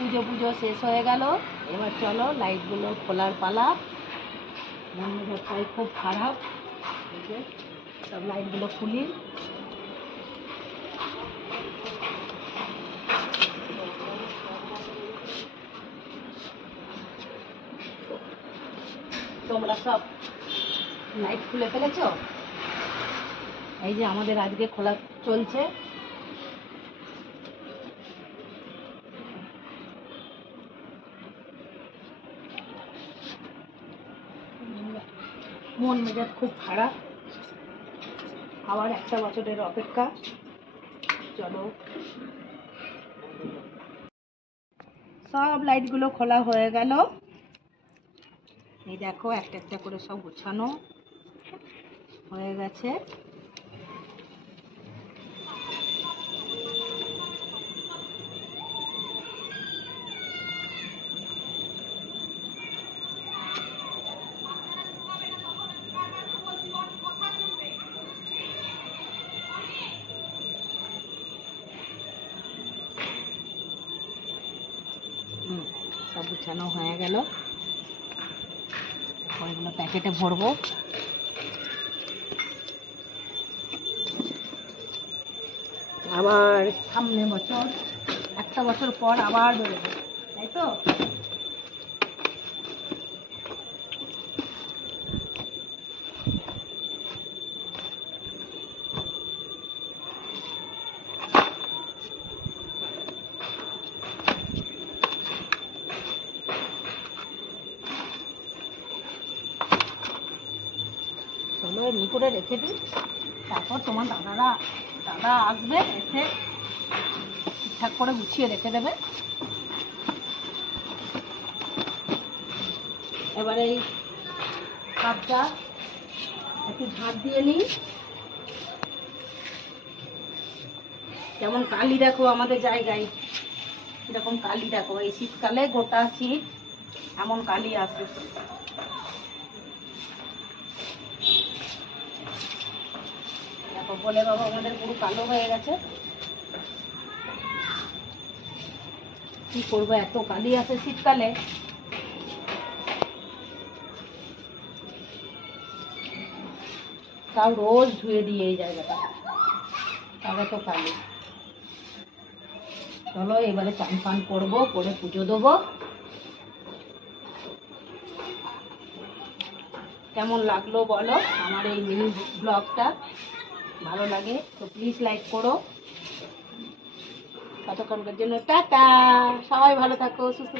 পুজো পুজো শেষ হয়ে গেল, এবার চলো লাইটগুলো খোলার পালা। মন মেজাজটাই খুব খারাপ, এই যে সব লাইটগুলো খুলি। তোমরা সব লাইট খুলে ফেলেছো? এই যে আমাদের আজকে খোলা চলছে। মন মেজাজ খুব খারাপ, আবার একটা বছরের অপেক্ষা। চলো, সব লাইটগুলো খোলা হয়ে গেল। এই দেখো একটা একটা করে সব গোছানো হয়ে গেছে। সব গুছানো হয়ে গেল, ওইগুলো প্যাকেটে ভরবো। আবার সামনে বছর, একটা বছর পর আবার বেরোবে, তাই তো? চলো এমনি করে রেখে দিই, তারপর তোমার দাদা আসবে, এসে ঠিকঠাক করে গুছিয়ে রেখে দেবে। এবারে এই কাপটা একটু ঝাঁট দিয়ে নিই। যেমন কালি দেখো আমাদের জায়গায়, এরকম কালি দেখো, এই শীতকালে গোটা শীত এমন কালি আসে। দেখো বলে বাবা আমাদের পুরো কালো হয়ে গেছে। কি করবো, এত কালি আসে শীতকালে। তাও রোজ ধুয়ে দিই এই জায়গাটা, তবে তো কালি। চলো এবারে চান ফান করবো, করে পুজো দেবো। কেমন লাগলো বলো আমার এই মিনি ব্লগটা? ভালো লাগে তো প্লিজ লাইক করো। ততক্ষণকার জন্য টাটা, সবাই ভালো থাকো, সুস্থ